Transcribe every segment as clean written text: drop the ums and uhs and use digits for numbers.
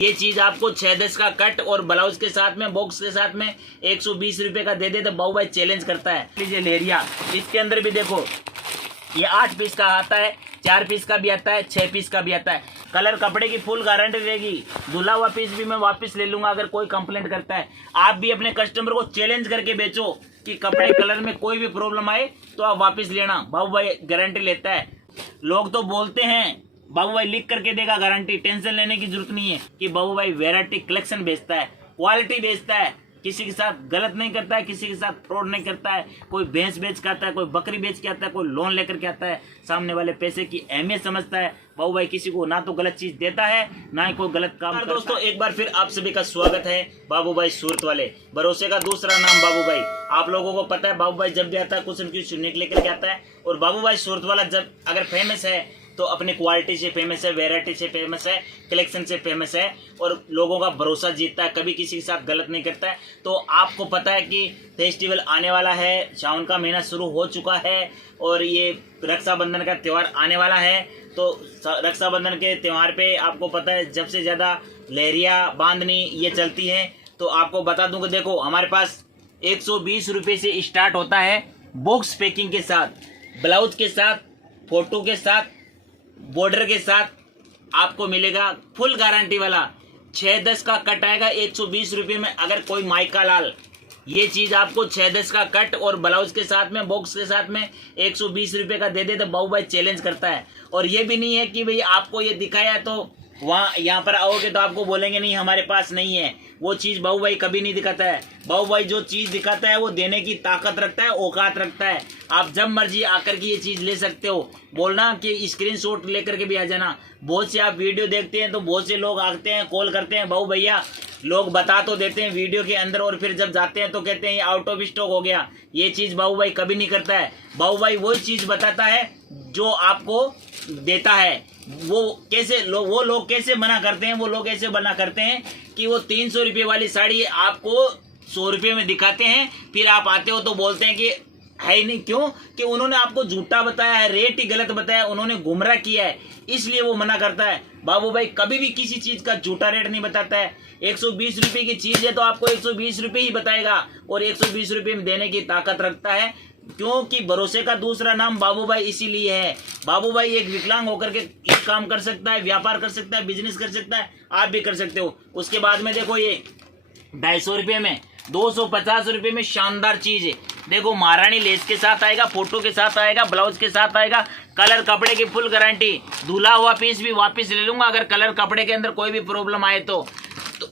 ये चीज आपको 6-10 का कट और ब्लाउज के साथ में बॉक्स के साथ में 120 रुपए का दे दे तो बाबू भाई चैलेंज करता है। लीजिए लेरिया, इसके अंदर भी देखो ये 8 पीस का आता है, 4 पीस का भी आता है, 6 पीस का भी आता है। कलर कपड़े की फुल गारंटी रहेगी। धुला हुआ पीस भी मैं वापस ले लूंगा अगर कोई कंप्लेंट करता है। आप भी अपने कस्टमर को चैलेंज करके बेचो कि कपड़े कलर में कोई भी प्रॉब्लम आए तो आप वापस लेना, बाबू भाई गारंटी लेता है। लोग तो बोलते हैं बाबू भाई लिख करके देगा गारंटी, टेंशन लेने की जरूरत नहीं है कि बाबू भाई वैरायटी कलेक्शन बेचता है, क्वालिटी बेचता है, किसी के साथ गलत नहीं करता है, किसी के साथ फ्रॉड नहीं करता है। कोई भैंस बेच के आता है, कोई बकरी बेच के आता है, कोई लोन लेकर के आता है, सामने वाले पैसे की अहमियत समझता है। बाबू भाई किसी को ना तो गलत चीज देता है ना ही कोई गलत काम करता है। दोस्तों एक बार फिर आप सभी का स्वागत है बाबू भाई सूरत वाले, भरोसे का दूसरा नाम बाबू भाई। आप लोगों को पता है बाबू भाई जब भी आता है कुछ न कुछ सुनने के लेकर के आता है। और बाबू भाई सूरत वाला जब अगर फेमस है तो अपनी क्वालिटी से फेमस है, वैरायटी से फेमस है, कलेक्शन से फेमस है और लोगों का भरोसा जीतता है, कभी किसी के साथ गलत नहीं करता है। तो आपको पता है कि फेस्टिवल आने वाला है, सावन का महीना शुरू हो चुका है और ये रक्षाबंधन का त्यौहार आने वाला है। तो रक्षाबंधन के त्यौहार पे आपको पता है जब से ज़्यादा लहरिया बांधनी ये चलती है। तो आपको बता दूं कि देखो हमारे पास 120 रुपये से स्टार्ट होता है बॉक्स पैकिंग के साथ, ब्लाउज के साथ, फोटो के साथ, बॉर्डर के साथ आपको मिलेगा फुल गारंटी वाला 6-10 का कट आएगा 120 रुपये में। अगर कोई माइका लाल ये चीज आपको 6-10 का कट और ब्लाउज के साथ में बॉक्स के साथ में 120 रुपये का दे दे तो बाबू भाई चैलेंज करता है। और ये भी नहीं है कि भाई आपको ये दिखाया तो वहाँ यहाँ पर आओगे तो आपको बोलेंगे नहीं हमारे पास नहीं है। वो चीज़ बाबू भाई कभी नहीं दिखाता है। बाबू भाई जो चीज़ दिखाता है वो देने की ताकत रखता है, औकात रखता है। आप जब मर्जी आकर के ये चीज़ ले सकते हो, बोलना कि स्क्रीनशॉट लेकर के भी आ जाना। बहुत से आप वीडियो देखते हैं तो बहुत से लोग आते हैं, कॉल करते हैं, बाबू भैया लोग बता तो देते हैं वीडियो के अंदर और फिर जब जाते हैं तो कहते हैं ये आउट ऑफ स्टॉक हो गया। ये चीज़ बाबू भाई कभी नहीं करता है। बाबू भाई वही चीज़ बताता है जो आपको देता है। वो लोग कैसे मना करते हैं, वो लोग ऐसे मना करते हैं कि वो 300 रुपये वाली साड़ी आपको 100 रुपये में दिखाते हैं, फिर आप आते हो तो बोलते हैं कि है ही नहीं। क्यों? कि उन्होंने आपको झूठा बताया है, रेट ही गलत बताया, उन्होंने गुमराह किया है, इसलिए वो मना करता है। बाबू भाई कभी भी किसी चीज का झूठा रेट नहीं बताता है। 120 रुपये की चीज है तो आपको 120 रुपये ही बताएगा और 120 रुपये में देने की ताकत रखता है। क्योंकि भरोसे का दूसरा नाम बाबू भाई इसीलिए है। बाबू भाई एक विकलांग होकर के एक काम कर सकता है, व्यापार कर सकता है, बिजनेस कर सकता है, आप भी कर सकते हो। उसके बाद में देखो ये 250 रुपये में, 250 रुपये में शानदार चीज है। देखो महारानी लेस के साथ आएगा, फोटो के साथ आएगा, ब्लाउज के साथ आएगा, कलर कपड़े की फुल गारंटी। धुला हुआ पीस भी वापस ले लूंगा अगर कलर कपड़े के अंदर कोई भी प्रॉब्लम आए तो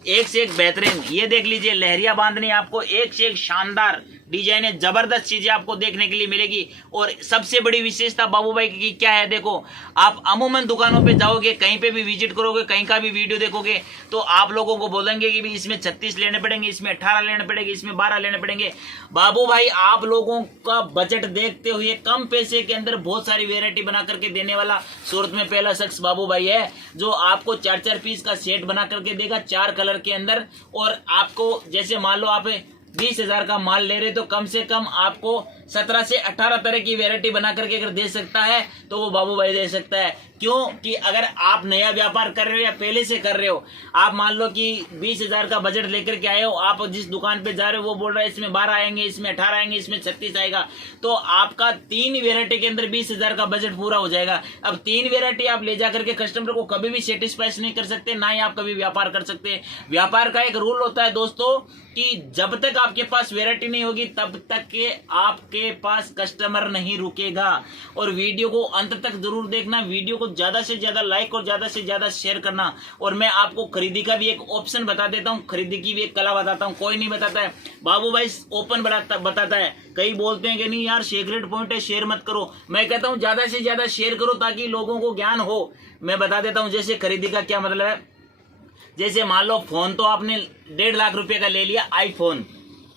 एक से एक बेहतरीन। ये देख लीजिए लहरिया बांधनी, आपको एक से एक शानदार डिजाइन है, जबरदस्त चीजें आपको देखने के लिए मिलेगी। और सबसे बड़ी विशेषता बाबू भाई की क्या है, देखो आप अमूमन दुकानों पे जाओगे, कहीं पे भी विजिट करोगे, कहीं का भी वीडियो देखोगे तो आप लोगों को बोलेंगे कि भी इसमें 36 लेने पड़ेंगे, इसमें 18 लेने पड़ेंगे, इसमें 12 लेने पड़ेंगे। बाबू भाई आप लोगों का बजट देखते हुए कम पैसे के अंदर बहुत सारी वेरायटी बना करके देने वाला सूरत में पहला शख्स बाबू भाई है, जो आपको 4-4 पीस का सेट बना करके देगा 4 कलर के अंदर। और आपको जैसे मान लो आप 20,000 का माल ले रहे तो कम से कम आपको 17 से 18 तरह की वैरायटी बना करके अगर दे सकता है तो वो बाबू भाई दे सकता है। क्यों? कि अगर आप नया व्यापार कर रहे हो या पहले से कर रहे हो, आप मान लो कि 20,000 का बजट लेकर के आए हो, आप जिस दुकान पे जा रहे हो वो बोल रहा है इसमें 12 आएंगे, इसमें 18 आएंगे, इसमें 36 आएगा, तो आपका 3 वेरायटी के अंदर 20,000 का बजट पूरा हो जाएगा। अब 3 वेरायटी आप ले जा करके कस्टमर को कभी भी सेटिस्फाई नहीं कर सकते, ना ही आप कभी व्यापार कर सकते। व्यापार का एक रूल होता है दोस्तों कि जब तक आपके पास वैरायटी नहीं होगी तब तक के आपके पास कस्टमर नहीं रुकेगा। और वीडियो को अंत तक जरूर देखना, वीडियो को ज्यादा से ज्यादा लाइक और ज्यादा से ज्यादा शेयर करना। और मैं आपको खरीदी का भी एक ऑप्शन बता देता हूँ, खरीदी की भी एक कला बताता हूँ, कोई नहीं बताता है, बाबू भाई ओपन बताता है। कई बोलते हैं कि नहीं यार सीक्रेट पॉइंट है, शेयर मत करो। मैं कहता हूँ ज्यादा से ज्यादा शेयर करो ताकि लोगों को ज्ञान हो। मैं बता देता हूँ जैसे खरीदी का क्या मतलब है। जैसे मान लो फोन तो आपने 1.5 लाख रुपए का ले लिया, आईफोन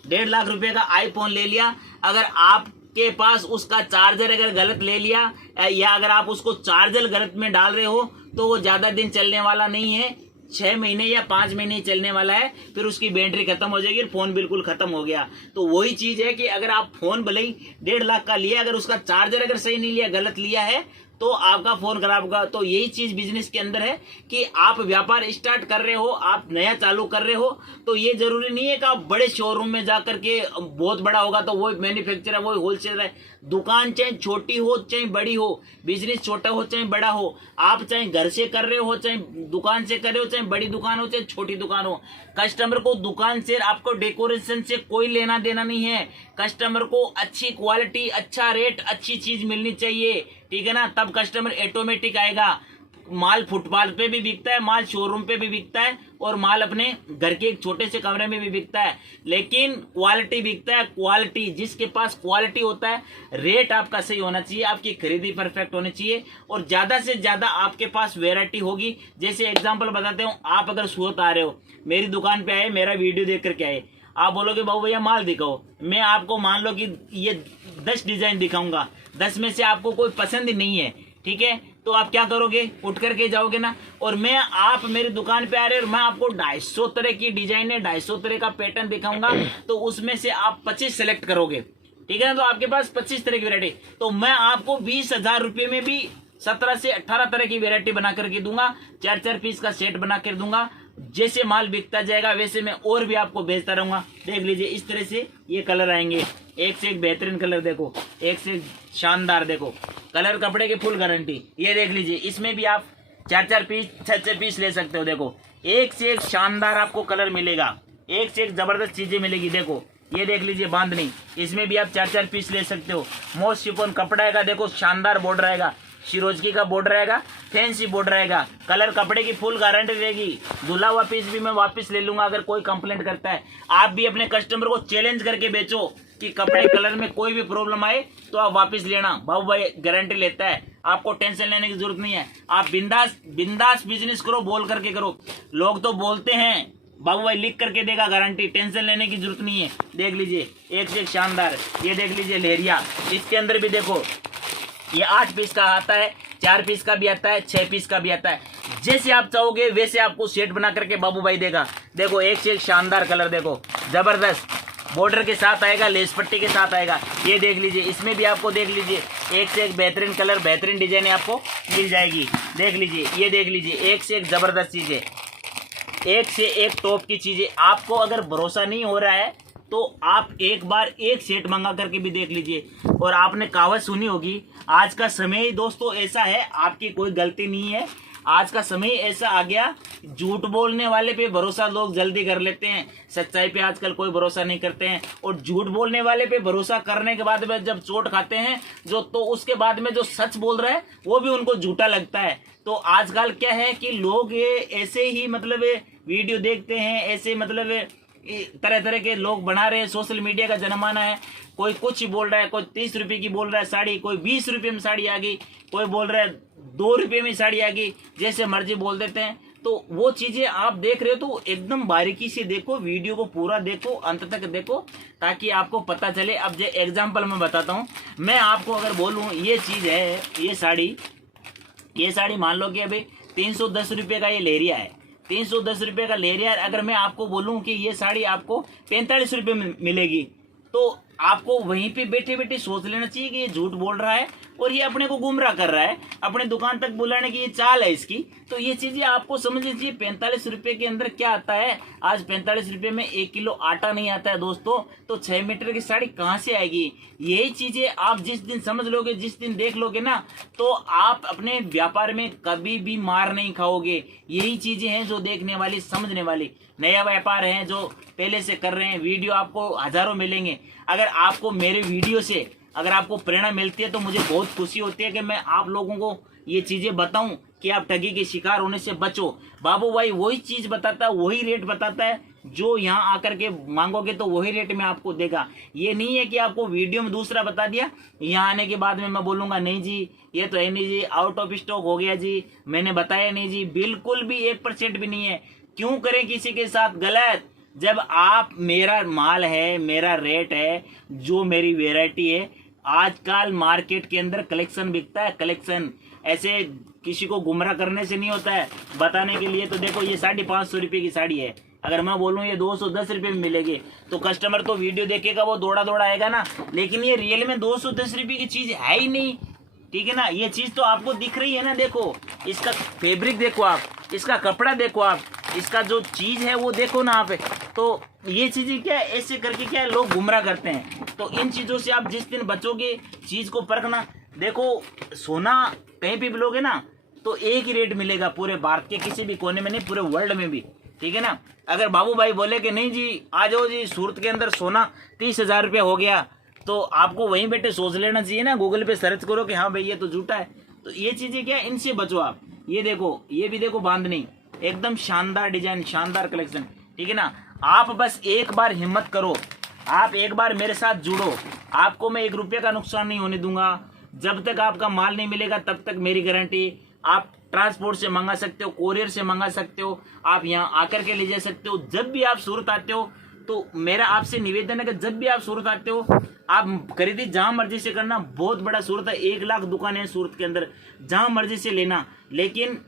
1.5 लाख रुपए का आईफोन ले लिया। अगर आपके पास उसका चार्जर अगर गलत ले लिया या अगर आप उसको चार्जर गलत में डाल रहे हो तो वो ज्यादा दिन चलने वाला नहीं है, 6 महीने या 5 महीने ही चलने वाला है, फिर उसकी बैटरी खत्म हो जाएगी, फोन बिल्कुल खत्म हो गया। तो वही चीज है कि अगर आप फोन भले ही 1.5 लाख का लिया, अगर उसका चार्जर अगर सही नहीं लिया, गलत लिया है तो आपका फोन खराब होगा। तो यही चीज बिजनेस के अंदर है कि आप व्यापार स्टार्ट कर रहे हो, आप नया चालू कर रहे हो, तो ये जरूरी नहीं है कि आप बड़े शोरूम में जाकर के बहुत बड़ा होगा तो वो मैन्युफैक्चरर है, वो होलसेलर है। दुकान चाहे छोटी हो चाहे बड़ी हो, बिजनेस छोटा हो चाहे बड़ा हो, आप चाहे घर से कर रहे हो चाहे दुकान से कर रहे हो, चाहे बड़ी दुकान हो चाहे छोटी दुकान हो, कस्टमर को दुकान से, आपको डेकोरेशन से कोई लेना देना नहीं है। कस्टमर को अच्छी क्वालिटी, अच्छा रेट, अच्छी चीज मिलनी चाहिए, ठीक है ना, तब कस्टमर ऑटोमेटिक आएगा। माल फुटपाथ पे भी बिकता है, माल शोरूम पे भी बिकता है, और माल अपने घर के एक छोटे से कमरे में भी बिकता है, लेकिन क्वालिटी बिकता है। क्वालिटी, जिसके पास क्वालिटी होता है, रेट आपका सही होना चाहिए, आपकी खरीदी परफेक्ट होनी चाहिए, और ज्यादा से ज्यादा आपके पास वैरायटी होगी। जैसे एग्जांपल बताते हूँ, आप अगर सूरत आ रहे हो, मेरी दुकान पे आए, मेरा वीडियो देख करके आए, आप बोलोगे बाबू भैया माल दिखाओ, मैं आपको मान लो कि ये 10 डिजाइन दिखाऊंगा, 10 में से आपको कोई पसंद ही नहीं है, ठीक है, तो आप क्या करोगे, उठ करके जाओगे ना। और मैं, आप मेरी दुकान पे आ रहे हो, मैं आपको 250 तरह की डिजाइन है, 250 तरह का पैटर्न दिखाऊंगा, तो उसमें से आप 25 सेलेक्ट करोगे, ठीक है ना, तो आपके पास 25 तरह की वैरायटी, तो मैं आपको 20,000 रुपये में भी 17 से 18 तरह की वैरायटी बना करके दूंगा, 4-4 पीस का सेट बना कर दूंगा। जैसे माल बिकता जाएगा वैसे मैं और भी आपको भेजता रहूंगा। देख लीजिए, इस तरह से ये कलर आएंगे, एक से एक बेहतरीन कलर, देखो एक से शानदार, देखो कलर, कपड़े की फुल गारंटी। ये देख लीजिए, इसमें भी आप 4-4 पीस, 6-6 पीस ले सकते हो। देखो एक से एक शानदार आपको कलर मिलेगा, एक से एक जबरदस्त चीजें मिलेगी। देखो ये देख लीजिए बांधनी, इसमें भी आप 4-4 पीस ले सकते हो। मोस्ट शिफॉन कपड़ा आएगा, देखो शानदार बॉर्डर आएगा, शिरोजकी का बॉर्डर आएगा, फैंसी बॉर्डर आएगा, कलर कपड़े की फुल गारंटी रहेगी। धुला हुआ पीस भी मैं वापस ले लूंगा अगर कोई कंप्लेंट करता है। आप भी अपने कस्टमर को चैलेंज करके बेचो कि कपड़े कलर में कोई भी प्रॉब्लम आए तो आप वापस लेना, बाबू भाई गारंटी लेता है, आपको टेंशन लेने की जरूरत नहीं है। आप बिंदास बिंदास बिजनेस करो, बोल करके करो। लोग तो बोलते हैं बाबू भाई लिख करके देगा गारंटी, टेंशन लेने की जरूरत नहीं है। देख लीजिए एक से एक शानदार, ये देख लीजिए लहरिया, इसके अंदर भी देखो ये 8 पीस का आता है, 4 पीस का भी आता है, 6 पीस का भी आता है। जैसे आप चाहोगे वैसे आपको सेट बना करके बाबू भाई देगा। देखो एक से एक शानदार कलर, देखो जबरदस्त बॉर्डर के साथ आएगा, लेस पट्टी के साथ आएगा। ये देख लीजिए, इसमें भी आपको देख लीजिए एक से एक बेहतरीन कलर, बेहतरीन डिजाइन आपको मिल जाएगी। देख लीजिए, ये देख लीजिए एक से एक जबरदस्त चीजें, एक से एक टॉप की चीजें। आपको अगर भरोसा नहीं हो रहा है तो आप एक बार एक सेट मंगा करके भी देख लीजिए। और आपने कहावत सुनी होगी, आज का समय ही दोस्तों ऐसा है, आपकी कोई गलती नहीं है, आज का समय ऐसा आ गया, झूठ बोलने वाले पे भरोसा लोग जल्दी कर लेते हैं, सच्चाई पे आजकल कोई भरोसा नहीं करते हैं। और झूठ बोलने वाले पे भरोसा करने के बाद में जब चोट खाते हैं जो, तो उसके बाद में जो सच बोल रहा है वो भी उनको झूठा लगता है। तो आजकल क्या है कि लोग ये ऐसे ही मतलब वीडियो देखते हैं, ऐसे मतलब तरह तरह के लोग बना रहे हैं। सोशल मीडिया का जमाना है, कोई कुछ बोल रहा है, कोई 30 रुपए की बोल रहा है साड़ी, कोई 20 रुपए में साड़ी आ गई, कोई बोल रहा है 2 रुपए में साड़ी आ गई, जैसे मर्जी बोल देते हैं। तो वो चीजें आप देख रहे हो तो एकदम बारीकी से देखो, वीडियो को पूरा देखो, अंत तक देखो, ताकि आपको पता चले। अब जो एग्जाम्पल मैं बताता हूँ, मैं आपको अगर बोलूँ ये चीज है, ये साड़ी मान लो कि अभी 310 रुपये का ये लहरिया है, 310 रुपये का लहरिया। अगर मैं आपको बोलूं कि ये साड़ी आपको 45 रुपये में मिलेगी, तो आपको वहीं पे बैठे बैठे सोच लेना चाहिए कि ये झूठ बोल रहा है और ये अपने को गुमराह कर रहा है, अपने दुकान तक बुलाने की ये चाल है इसकी। तो ये चीजें आपको समझनी चाहिए। 45 रुपये के अंदर क्या आता है, आज 45 रुपये में 1 किलो आटा नहीं आता है दोस्तों, तो 6 मीटर की साड़ी कहाँ से आएगी। यही चीजें आप जिस दिन समझ लोगे, जिस दिन देख लोगे ना, तो आप अपने व्यापार में कभी भी मार नहीं खाओगे। यही चीजें हैं जो देखने वाली, समझने वाली। नया व्यापार है जो पहले से कर रहे हैं, वीडियो आपको हजारों मिलेंगे। अगर आपको मेरे वीडियो से अगर आपको प्रेरणा मिलती है तो मुझे बहुत खुशी होती है कि मैं आप लोगों को ये चीजें बताऊं कि आप ठगी के शिकार होने से बचो। बाबू भाई वही चीज बताता है, वही रेट बताता है, जो यहाँ आकर के मांगोगे तो वही रेट में आपको देगा। ये नहीं है कि आपको वीडियो में दूसरा बता दिया, यहाँ आने के बाद में मैं बोलूंगा नहीं जी ये तो है नहीं जी, आउट ऑफ स्टॉक हो गया जी, मैंने बताया नहीं जी। बिल्कुल भी 1% भी नहीं है। क्यों करें किसी के साथ गलत, जब आप, मेरा माल है, मेरा रेट है, जो मेरी वेराइटी है। आजकल मार्केट के अंदर कलेक्शन बिकता है, कलेक्शन ऐसे किसी को गुमराह करने से नहीं होता है, बताने के लिए। तो देखो ये 550 रुपये की साड़ी है, अगर मैं बोलूँ ये 210 रुपये में मिलेगी तो कस्टमर तो वीडियो देखेगा, वो दौड़ा दौड़ा आएगा ना। लेकिन ये रियल में 210 रुपये की चीज है ही नहीं, ठीक है ना। ये चीज तो आपको दिख रही है ना, देखो इसका फैब्रिक देखो आप, इसका कपड़ा देखो आप, इसका जो चीज है वो देखो ना आप। तो ये चीजें क्या है, ऐसे करके क्या है लोग गुमराह करते हैं। तो इन चीजों से आप जिस दिन बचोगे, चीज को परखना। देखो सोना कहीं भी लोगे ना तो एक ही रेट मिलेगा पूरे भारत के किसी भी कोने में नहीं, पूरे वर्ल्ड में भी, ठीक है ना। अगर बाबू भाई बोले कि नहीं जी आ जाओ जी सूरत के अंदर सोना 30,000 रुपया हो गया, तो आपको वहीं बैठे सोच लेना चाहिए ना, गूगल पे सर्च करो कि हाँ भाई ये तो झूठा है। तो ये चीजें क्या है, इनसे बचो आप। ये देखो, ये भी देखो बांधनी, एकदम शानदार डिजाइन, शानदार कलेक्शन, ठीक है ना। आप बस एक बार हिम्मत करो, आप एक बार मेरे साथ जुड़ो, आपको मैं 1 रुपये का नुकसान नहीं होने दूंगा। जब तक आपका माल नहीं मिलेगा तब तक मेरी गारंटी। आप ट्रांसपोर्ट से मंगा सकते हो, कोरियर से मंगा सकते हो, आप यहाँ आकर के ले जा सकते हो। जब भी आप सूरत आते हो तो मेरा आपसे निवेदन है कि जब भी आप सूरत आते हो आप खरीदी जहां मर्जी से करना। बहुत बड़ा सूरत है, 1 लाख दुकानें हैं सूरत के अंदर, जहां मर्जी से लेना। लेकिन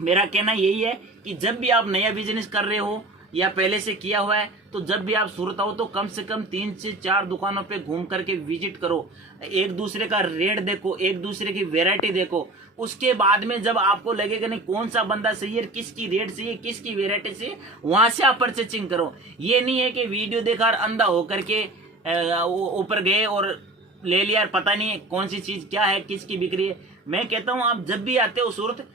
मेरा कहना यही है कि जब भी आप नया बिजनेस कर रहे हो या पहले से किया हुआ है, तो जब भी आप सूरत आओ तो कम से कम 3 से 4 दुकानों पे घूम करके विजिट करो, एक दूसरे का रेट देखो, एक दूसरे की वैरायटी देखो। उसके बाद में जब आपको लगेगा नहीं कौन सा बंदा सही है, किसकी रेट सही है, किसकी वैरायटी से, वहां से आप परचेसिंग करो। ये नहीं है कि वीडियो देखा और अंधा होकर के ऊपर गए और ले लिया, पता नहीं कौन सी चीज क्या है, किसकी बिक्री है। मैं कहता हूँ आप जब भी आते हो सूरत,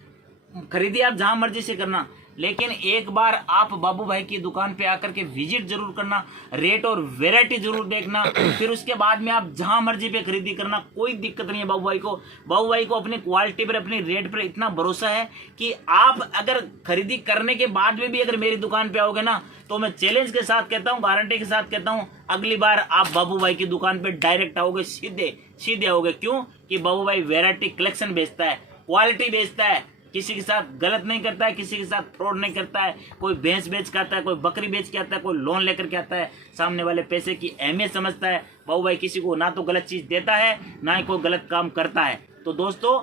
खरीदी आप जहां मर्जी से करना, लेकिन एक बार आप बाबू भाई की दुकान पे आकर के विजिट जरूर करना, रेट और वैरायटी जरूर देखना। फिर उसके बाद में आप जहां मर्जी पे खरीदी करना, कोई दिक्कत नहीं है बाबू भाई को। बाबू भाई को अपनी क्वालिटी पर, अपनी रेट पर इतना भरोसा है कि आप अगर खरीदी करने के बाद में भी अगर मेरी दुकान पे आओगे ना, तो मैं चैलेंज के साथ कहता हूँ, गारंटी के साथ कहता हूँ, अगली बार आप बाबू भाई की दुकान पे डायरेक्ट आओगे, सीधे आओगे। क्यों कि बाबू भाई वैरायटी कलेक्शन बेचता है, क्वालिटी बेचता है, किसी के साथ गलत नहीं करता है, किसी के साथ फ्रॉड नहीं करता है। कोई भैंस बेच के आता है, कोई बकरी बेच के आता है, कोई लोन लेकर के आता है, सामने वाले पैसे की अहमियत समझता है। बाबू भाई किसी को ना तो गलत चीज देता है, ना ही कोई गलत काम करता है। तो दोस्तों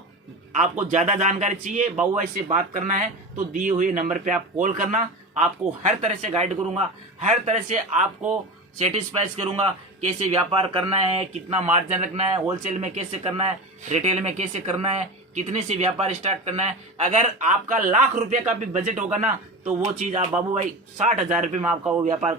आपको ज्यादा जानकारी चाहिए, बाबू भाई से बात करना है तो दिए हुए नंबर पे आप कॉल करना। आपको हर तरह से गाइड करूंगा, हर तरह से आपको सेटिस्फाइज करूंगा, कैसे व्यापार करना है, कितना मार्जिन रखना है, होलसेल में कैसे करना है, रिटेल में कैसे करना है, कितने से व्यापार स्टार्ट करना है। अगर आपका 1 लाख रुपए का भी बजट होगा ना, तो वो चीज आप बाबू भाई 60,000 रुपये में आपका वो व्यापार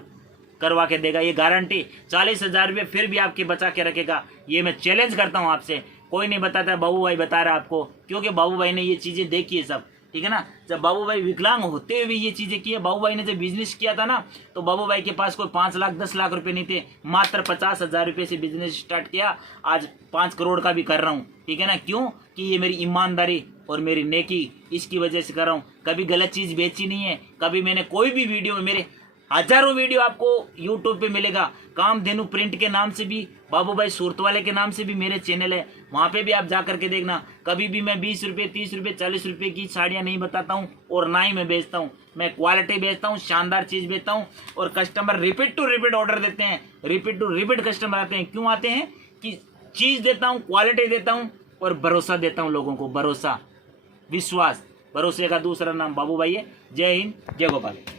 करवा के देगा, ये गारंटी। 40,000 रुपये फिर भी आपके बचा के रखेगा। ये मैं चैलेंज करता हूँ आपसे, कोई नहीं बताता, बाबू भाई बता रहा है आपको, क्योंकि बाबू भाई ने ये चीजें देखी है सब, ठीक है ना। जब बाबू भाई विकलांग होते हुए भी ये चीजें की है, बाबू भाई ने जब बिजनेस किया था ना, तो बाबू भाई के पास कोई 5 लाख 10 लाख रुपए नहीं थे, मात्र 50,000 रुपये से बिजनेस स्टार्ट किया। आज 5 करोड़ का भी कर रहा हूँ, ठीक है ना। क्यों कि ये मेरी ईमानदारी और मेरी नेकी, इसकी वजह से कर रहा हूँ। कभी गलत चीज बेची नहीं है, कभी मैंने कोई भी वीडियो में, मेरे हजारों वीडियो आपको यूट्यूब पे मिलेगा, कामधेनु प्रिंट के नाम से भी, बाबू भाई सूरत वाले के नाम से भी मेरे चैनल है, वहां पे भी आप जा करके देखना। कभी भी मैं 20 रुपये 30 रुपये 40 रुपये की साड़ियां नहीं बताता हूँ, और ना ही मैं बेचता हूँ। मैं क्वालिटी बेचता हूँ, शानदार चीज बेचता हूँ, और customer repeat to repeat order देते हैं, रिपीट टू रिपीट कस्टमर आते हैं। क्यों आते हैं कि चीज देता हूँ, क्वालिटी देता हूँ, और भरोसा देता हूँ लोगों को, भरोसा, विश्वास। भरोसे का दूसरा नाम बाबू भाई है। जय हिंद, जय गोपाल।